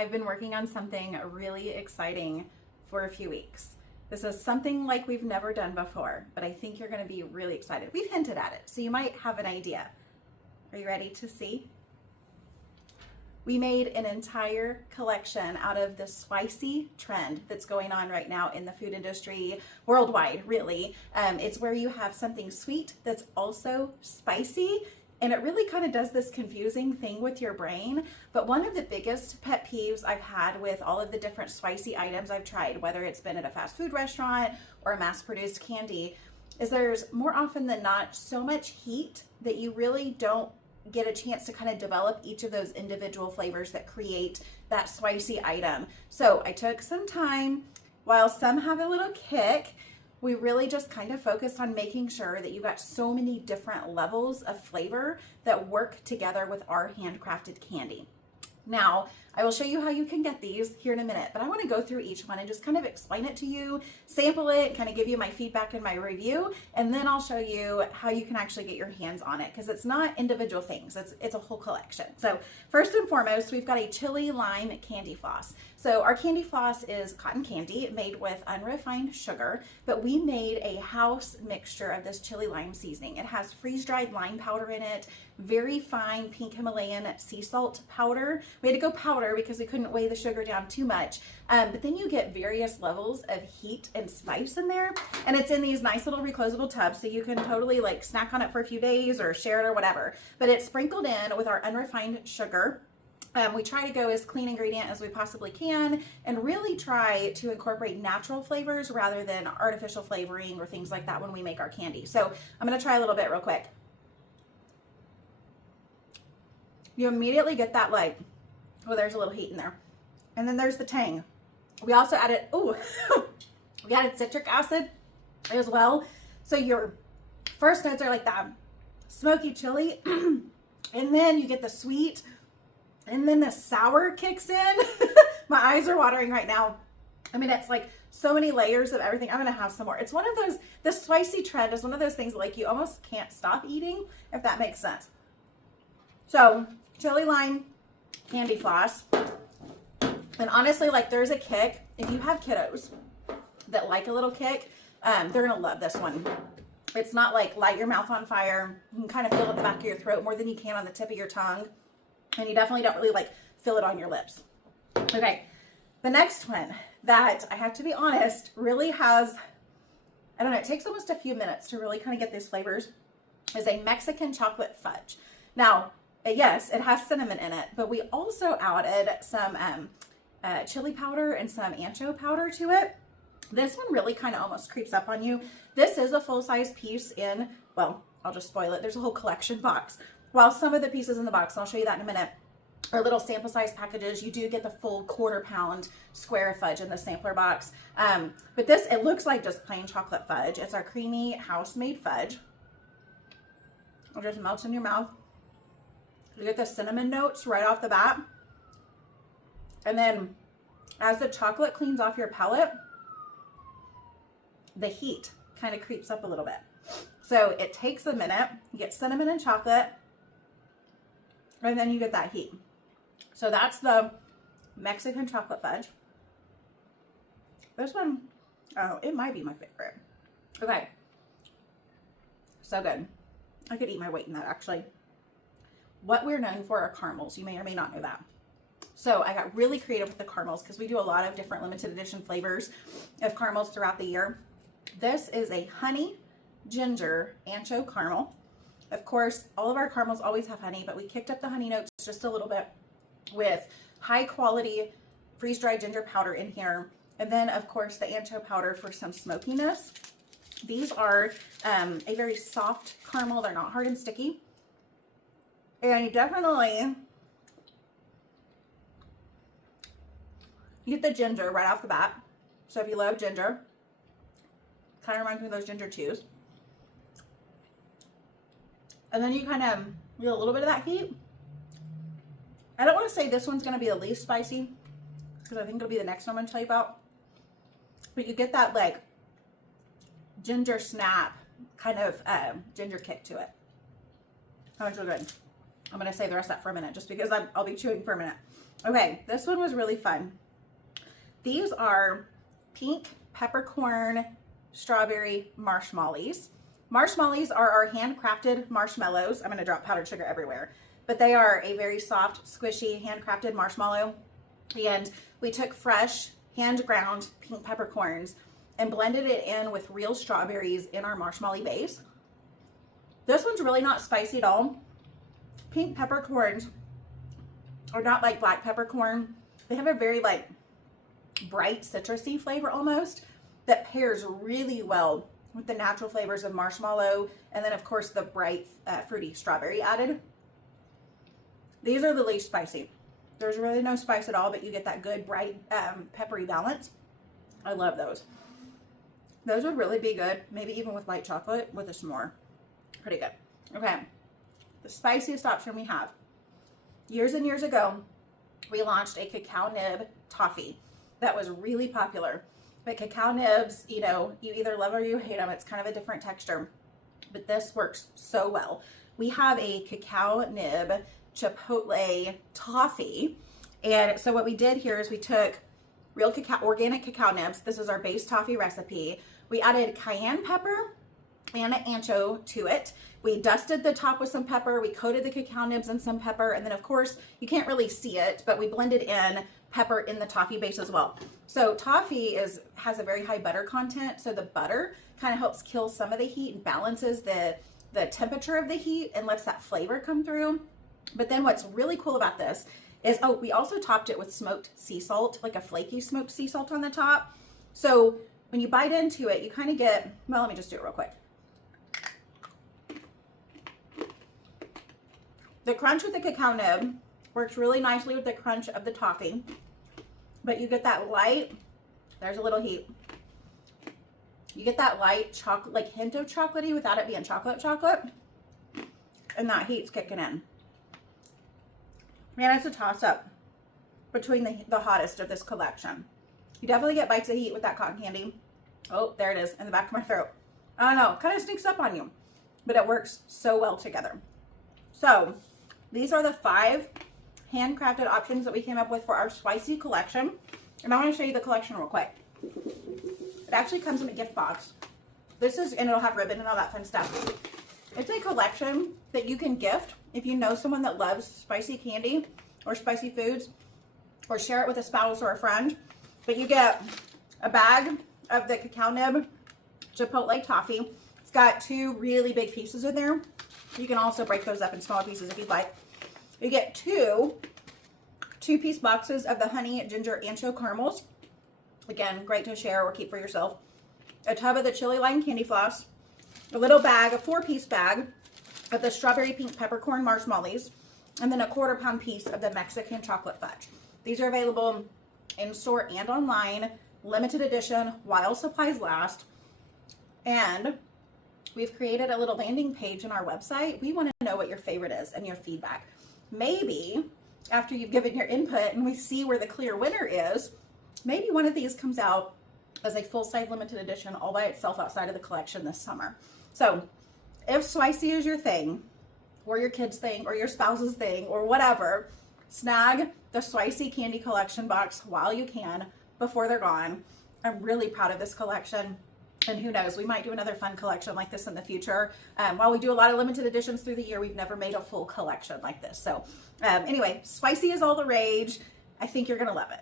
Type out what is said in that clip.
I've been working on something really exciting for a few weeks. This is something like we've never done before, but I think you're going to be really excited. We've hinted at it, so you might have an idea. Are you ready to see? We made an entire collection out of the Swicy trend that's going on right now in the food industry worldwide, really. It's where you have something sweet that's also spicy, and it really kind of does this confusing thing with your brain. But one of the biggest pet peeves I've had with all of the different Swicy items I've tried, whether it's been at a fast food restaurant or a mass-produced candy, is there's more often than not so much heat that you really don't get a chance to kind of develop each of those individual flavors that create that Swicy item. So I took some time. While some have a little kick, we really just kind of focused on making sure that you got so many different levels of flavor that work together with our handcrafted candy. Now, I will show you how you can get these here in a minute, but I want to go through each one and just kind of explain it to you, sample it, kind of give you my feedback and my review, and then I'll show you how you can actually get your hands on it, because it's not individual things, it's a whole collection. So first and foremost, we've got a chili lime candy floss. So our candy floss is cotton candy made with unrefined sugar, but we made a house mixture of this chili lime seasoning. It has freeze-dried lime powder in it, very fine pink Himalayan sea salt powder. We had to go powder because we couldn't weigh the sugar down too much. But then you get various levels of heat and spice in there. And it's in these nice little reclosable tubs, so you can totally like snack on it for a few days or share it or whatever. But it's sprinkled in with our unrefined sugar. We try to go as clean ingredient as we possibly can and really try to incorporate natural flavors rather than artificial flavoring or things like that when we make our candy. So I'm going to try a little bit real quick. You immediately get that like, oh, there's a little heat in there. And then there's the tang. We also added, we added citric acid as well. So your first notes are like that smoky chili, and then you get the sweet, and then the sour kicks in. My eyes are watering right now. I mean, it's like so many layers of everything. I'm gonna have some more. It's one of those, the Swicy trend is one of those things like you almost can't stop eating, if that makes sense. So chili lime candy floss. And honestly, like there's a kick. If you have kiddos that like a little kick, they're gonna love this one. It's not like light your mouth on fire. You can kind of feel it at the back of your throat more than you can on the tip of your tongue. And you definitely don't really like feel it on your lips. Okay, the next one that I have to be honest really has, I don't know, it takes almost a few minutes to really kind of get these flavors, is a Mexican chocolate fudge. Now, yes, it has cinnamon in it, but we also added some chili powder and some ancho powder to it. This one really kind of almost creeps up on you. This is a full-size piece in, well, I'll just spoil it. There's a whole collection box. While some of the pieces in the box, and I'll show you that in a minute, are little sample size packages, you do get the full quarter-pound square of fudge in the sampler box. But this, it looks like just plain chocolate fudge. It's our creamy house-made fudge. It just melts in your mouth. You get the cinnamon notes right off the bat. And then as the chocolate cleans off your palate, the heat kind of creeps up a little bit. So it takes a minute. You get cinnamon and chocolate, and then you get that heat. So that's the Mexican chocolate fudge. This one, oh, it might be my favorite. Okay. So good. I could eat my weight in that, actually. What we're known for are caramels. You may or may not know that. So I got really creative with the caramels because we do a lot of different limited edition flavors of caramels throughout the year. This is a honey ginger ancho caramel. Of course, all of our caramels always have honey, but we kicked up the honey notes just a little bit with high quality freeze-dried ginger powder in here. And then of course the ancho powder for some smokiness. These are a very soft caramel. They're not hard and sticky. And you definitely get the ginger right off the bat. So if you love ginger, kind of reminds me of those ginger chews. And then you kind of get a little bit of that heat. I don't want to say this one's going to be the least spicy, because I think it'll be the next one I'm going to tell you about. But you get that like ginger snap kind of ginger kick to it. Oh, it's really good. I'm going to save the rest of that for a minute just because I'll be chewing for a minute. Okay, this one was really fun. These are pink peppercorn strawberry Marshmollys. Marshmollys are our handcrafted marshmallows. I'm going to drop powdered sugar everywhere, but they are a very soft, squishy, handcrafted marshmallow. And we took fresh, hand ground pink peppercorns and blended it in with real strawberries in our marshmallow base. This one's really not spicy at all. Pink peppercorns are not like black peppercorn. They have a very like bright citrusy flavor almost that pairs really well with the natural flavors of marshmallow, and then of course the bright fruity strawberry added. These are the least spicy. There's really no spice at all, but you get that good bright peppery balance. I love those. Those would really be good, maybe even with white chocolate with a s'more. Pretty good. Okay, the spiciest option we have. Years and years ago, we launched a cacao nib toffee that was really popular. But cacao nibs, you know, you either love or you hate them. It's kind of a different texture, but this works so well. We have a cacao nib Chipotle toffee. And so what we did here is we took real cacao, organic cacao nibs. This is our base toffee recipe. We added cayenne pepper and an ancho to it. We dusted the top with some pepper. We coated the cacao nibs in some pepper. And then of course, you can't really see it, but we blended in pepper in the toffee base as well. So toffee has a very high butter content. So the butter kind of helps kill some of the heat and balances the temperature of the heat and lets that flavor come through. But then what's really cool about this is, oh, we also topped it with smoked sea salt, like a flaky smoked sea salt on the top. So when you bite into it, you kind of get, well, let me just do it real quick. The crunch with the cacao nib works really nicely with the crunch of the toffee, but you get that light, there's a little heat. You get that light chocolate, like hint of chocolatey without it being chocolate, and that heat's kicking in. Man, it's a toss-up between the hottest of this collection. You definitely get bites of heat with that cotton candy. Oh, there it is in the back of my throat. I don't know, kind of sneaks up on you, but it works so well together. So these are the 5 handcrafted options that we came up with for our Swicy collection. And I want to show you the collection real quick. It actually comes in a gift box. This is, and it'll have ribbon and all that fun stuff. It's a collection that you can gift if you know someone that loves spicy candy or spicy foods, or share it with a spouse or a friend. But you get a bag of the cacao nib Chipotle toffee. It's got 2 really big pieces in there. You can also break those up in smaller pieces if you'd like. You get 2 2-piece boxes of the honey ginger ancho caramels. Again, great to share or keep for yourself. A tub of the chili lime candy floss. A little bag, a 4-piece bag of the strawberry pink peppercorn marshmallows, and then a 1/4 pound piece of the Mexican chocolate fudge. These are available in store and online, limited edition while supplies last. And we've created a little landing page on our website. We want to know what your favorite is and your feedback. Maybe after you've given your input and we see where the clear winner is, maybe one of these comes out as a full-size limited edition all by itself outside of the collection this summer. So if Swicy is your thing, or your kids' thing, or your spouse's thing, or whatever, snag the Swicy candy collection box while you can before they're gone. I'm really proud of this collection. And who knows, we might do another fun collection like this in the future. While we do a lot of limited editions through the year, we've never made a full collection like this. So anyway, Swicy is all the rage. I think you're going to love it.